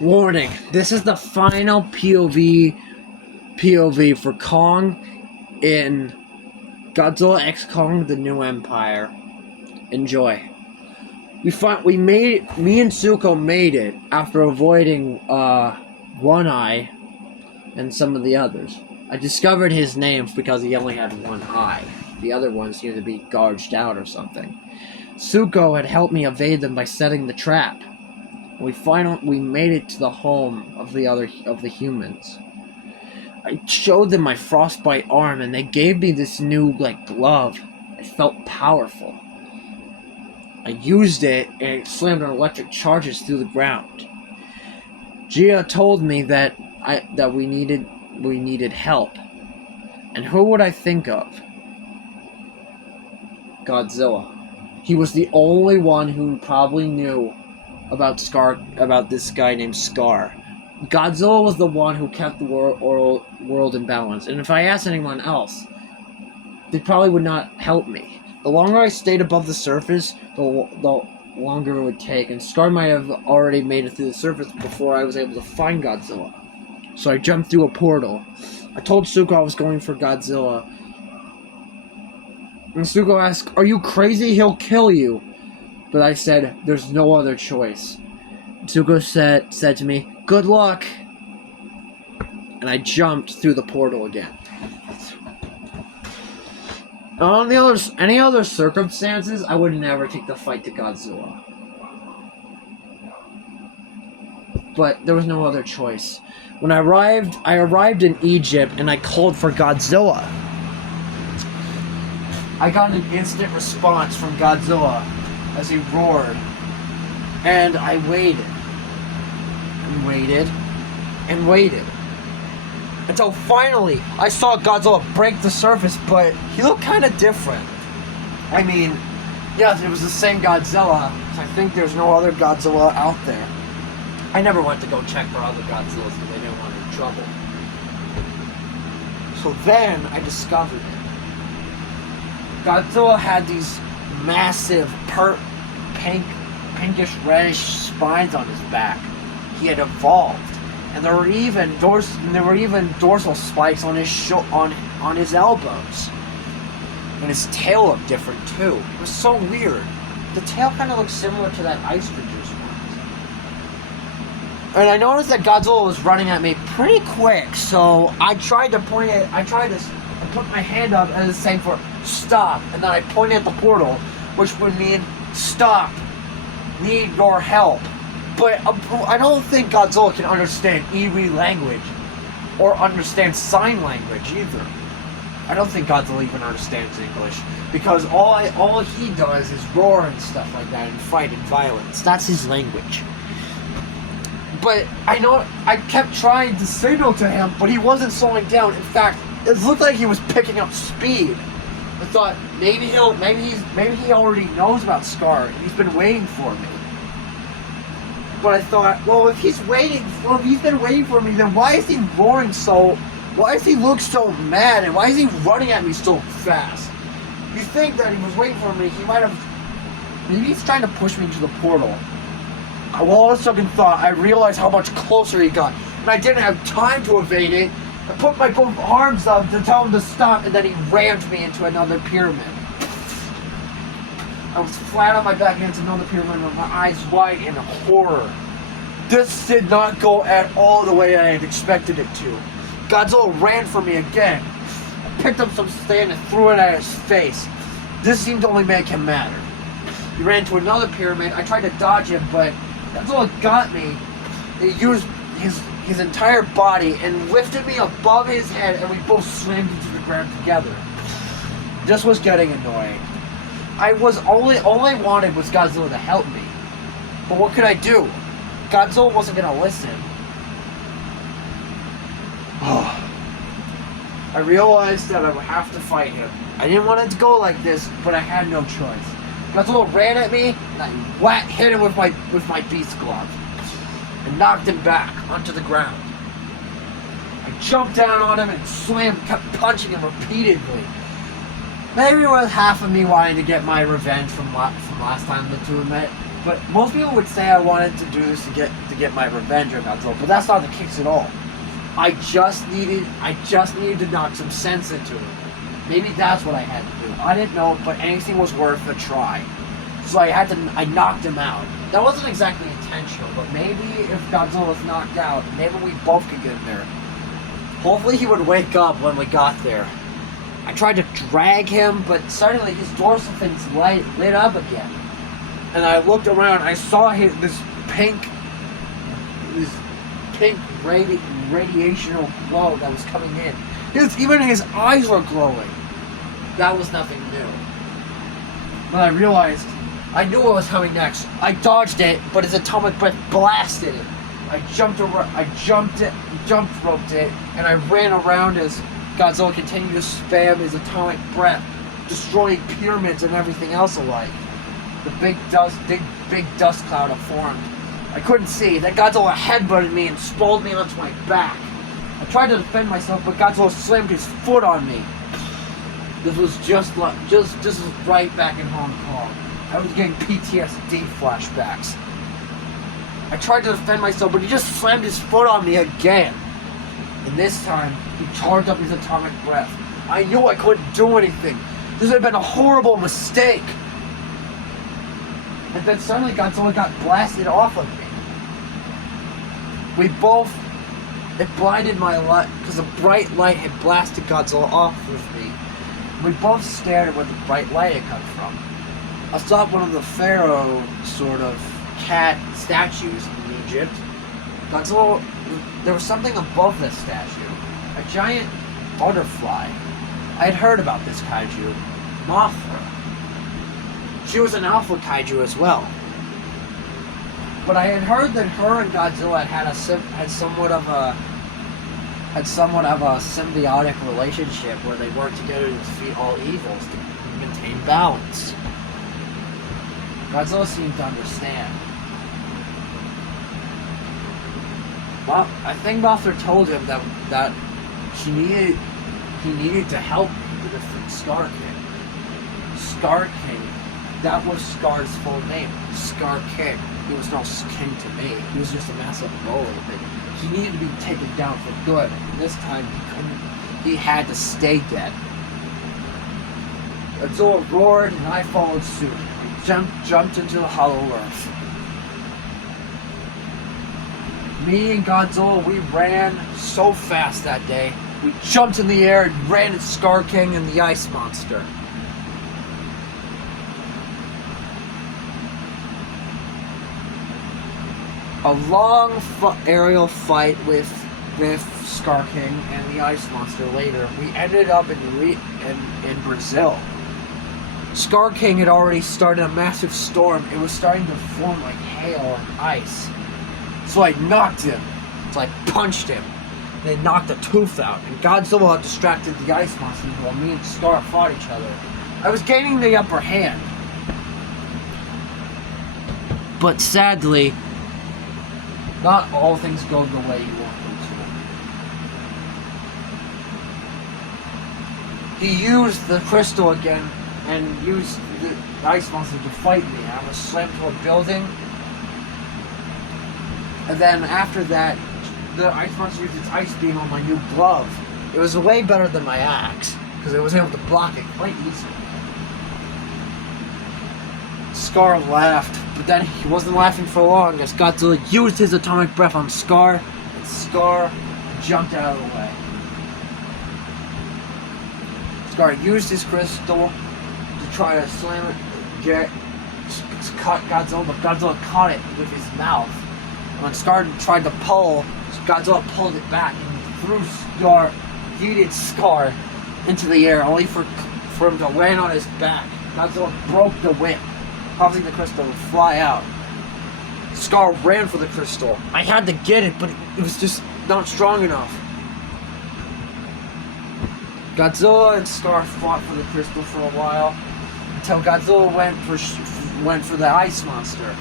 Warning, this is the final POV for Kong in Godzilla X Kong: The New Empire. Enjoy. Me and Suko made it after avoiding One Eye and some of the others. I discovered his name because he only had one eye. The other ones seemed to be gouged out or something. Suko had helped me evade them by setting the trap. We made it to the home of the humans. I showed them my frostbite arm, and they gave me this new glove. It felt powerful. I used it, and it slammed on electric charges through the ground. Gia told me that we needed help, and who would I think of? Godzilla. He was the only one who probably knew about this guy named Scar. Godzilla was the one who kept the world in balance, and if I asked anyone else, they probably would not help me. The longer I stayed above the surface, the longer it would take, and Scar might have already made it through the surface before I was able to find Godzilla. So I jumped through a portal. I told Suko I was going for Godzilla, and Suko asked, "Are you crazy? He'll kill you." But I said, "There's no other choice." Zuko said to me, "Good luck." And I jumped through the portal again. On any other circumstances, I would never take the fight to Godzilla. But there was no other choice. When I arrived in Egypt and I called for Godzilla. I got an instant response from Godzilla as he roared, and I waited, and waited, and waited, until finally I saw Godzilla break the surface, but he looked kind of different. I mean, yes, it was the same Godzilla, so I think there's no other Godzilla out there. I never went to go check for other Godzillas because I didn't want any trouble. So then I discovered it. Godzilla had these massive pinkish reddish spines on his back. He had evolved, and there were even dorsal spikes on his elbows. And his tail looked different too. It was so weird. The tail kind of looked similar to that ice creature's one. And I noticed that Godzilla was running at me pretty quick, so I put my hand up and it was saying for stop, and then I pointed at the portal, which would mean stop, need your help. But I don't think Godzilla can understand Iwi language or understand sign language either. I don't think Godzilla even understands English, because all he does is roar and stuff like that and fight in violence. That's his language. But I kept trying to signal to him, but he wasn't slowing down. In fact, it looked like he was picking up speed. I thought maybe he already knows about Scar and he's been waiting for me. But I thought, well, if he's been waiting for me, then why is he roaring so? Why does he look so mad, and why is he running at me so fast? You think that he was waiting for me? Maybe he's trying to push me into the portal. Well, all of a second thought, I realized how much closer he got, and I didn't have time to evade it. I put my both arms up to tell him to stop, and then he rammed me into another pyramid. I was flat on my back against another pyramid with my eyes wide in horror. This did not go at all the way I had expected it to. Godzilla ran for me again. I picked up some sand and threw it at his face. This seemed to only make him madder. He ran to another pyramid. I tried to dodge him, but Godzilla got me. He used his entire body and lifted me above his head, and we both slammed into the ground together. This was getting annoying. All I wanted was Godzilla to help me. But what could I do? Godzilla wasn't gonna listen. I realized that I would have to fight him. I didn't want it to go like this, but I had no choice. Godzilla ran at me, and I hit him with my beast glove and knocked him back onto the ground. I jumped down on him and kept punching him repeatedly. Maybe it was half of me wanting to get my revenge from last time the two met, But most people would say I wanted to do this to get my revenge on Godzilla, but that's not the case at all. I just needed to knock some sense into him. Maybe that's what I had to do. I didn't know, but anything was worth a try. So I knocked him out. That wasn't exactly intentional, but maybe if Godzilla was knocked out, maybe we both could get in there. Hopefully he would wake up when we got there. I tried to drag him, but suddenly his dorsal fins lit up again. And I looked around, I saw this pink radiational glow that was coming in. Even his eyes were glowing. That was nothing new. But I realized, I knew what was coming next. I dodged it, but his atomic breath blasted it. I jumped roped it, and I ran around as Godzilla continued to spam his atomic breath, destroying pyramids and everything else alike. The big dust cloud had formed. I couldn't see. Then Godzilla headbutted me and sprawled me onto my back. I tried to defend myself, but Godzilla slammed his foot on me. This was just right back in Hong Kong. I was getting PTSD flashbacks. I tried to defend myself, but he just slammed his foot on me again. And this time, he charged up his atomic breath. I knew I couldn't do anything. This had been a horrible mistake. And then suddenly Godzilla got blasted off of me. It blinded my light, because a bright light had blasted Godzilla off of me. We both stared at where the bright light had come from. I saw one of the pharaoh sort of cat statues in Egypt. Godzilla, there was something above this statue. A giant butterfly. I had heard about this kaiju, Mothra. She was an alpha kaiju as well. But I had heard that her and Godzilla had somewhat of a symbiotic relationship where they worked together to defeat all evils to maintain balance. Godzilla seemed to understand. Well, I think Mothra told him that he needed to help me to defeat Scar King. Scar King, that was Scar's full name. Scar King. He was no king to me. He was just a massive bully, but he needed to be taken down for good. And this time he couldn't. He had to stay dead. Godzilla roared, and I followed suit. We jumped into the hollow earth. Me and Godzilla, we ran so fast that day. We jumped in the air and ran at Scar King and the ice monster. A long aerial fight with Scar King and the ice monster later, we ended up in Brazil. Scar King had already started a massive storm. It was starting to form like hail and ice. So I knocked him. So I punched him. They knocked a tooth out, and Godzilla distracted the ice monster while me and Scar fought each other. I was gaining the upper hand. But sadly, not all things go the way you want them to. He used the crystal again and used the ice monster to fight me. I was slammed to a building. And then after that, the ice monster used its ice beam on my new glove. It was way better than my axe, because I was able to block it quite easily. Scar laughed, but then he wasn't laughing for long as Godzilla used his atomic breath on Scar, and Scar jumped out of the way. Scar used his crystal to try to slam it, cut Godzilla, but Godzilla caught it with his mouth. When Scar tried to pull, Godzilla pulled it back and threw Scar, yeeted Scar into the air, only for him to land on his back. Godzilla broke the whip, causing the crystal to fly out. Scar ran for the crystal. I had to get it, but it was just not strong enough. Godzilla and Scar fought for the crystal for a while, until Godzilla went for the ice monster.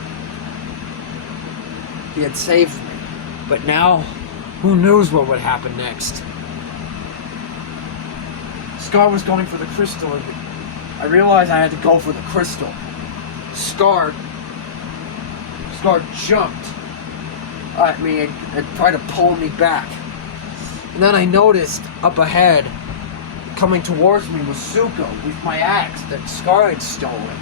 He had saved me. But now, who knows what would happen next? Scar was going for the crystal. I realized I had to go for the crystal. Scar Scar jumped at me and tried to pull me back. And then I noticed up ahead, coming towards me, was Zuko with my axe that Scar had stolen.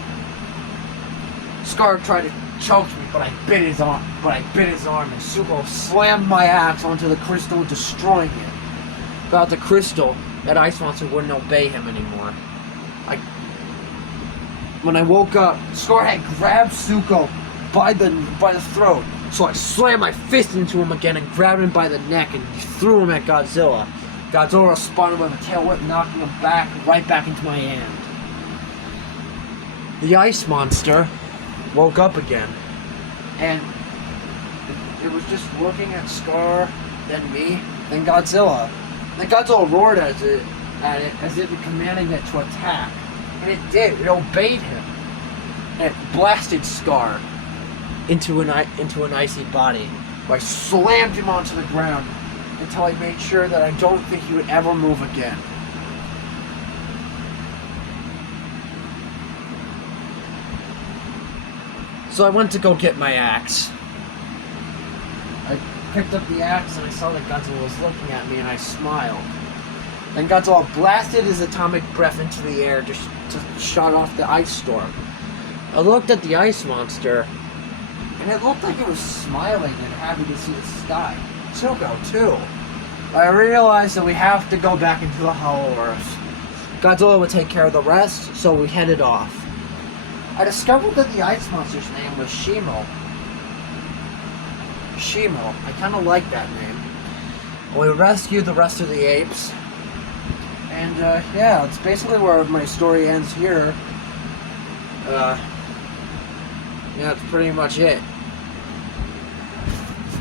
Scar tried to choke me, but I bit his arm. And Zuko slammed my axe onto the crystal, destroying it. Without the crystal, that ice monster wouldn't obey him anymore. When I woke up, Scar had grabbed Zuko by the throat. So I slammed my fist into him again and grabbed him by the neck and threw him at Godzilla. Godzilla responded with a tail whip, knocking him right back into my hand. The ice monster woke up again, and it was just looking at Scar, then me, then Godzilla. Then Godzilla roared at it as if commanding it to attack. And it did. It obeyed him. And it blasted Scar into an icy body. I slammed him onto the ground until I made sure that I don't think he would ever move again. So I went to go get my axe. I picked up the axe and I saw that Godzilla was looking at me and I smiled. Then Godzilla blasted his atomic breath into the air to shut off the ice storm. I looked at the ice monster and it looked like it was smiling and happy to see the sky. Zuko, too. I realized that we have to go back into the Hollow Earth. Godzilla would take care of the rest, so we headed off. I discovered that the ice monster's name was Shimo. Shimo. I kind of like that name. We rescued the rest of the apes. And, yeah, it's basically where my story ends here. Yeah, that's pretty much it.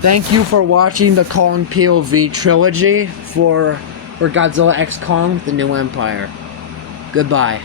Thank you for watching the Kong POV trilogy for Godzilla x Kong: The New Empire. Goodbye.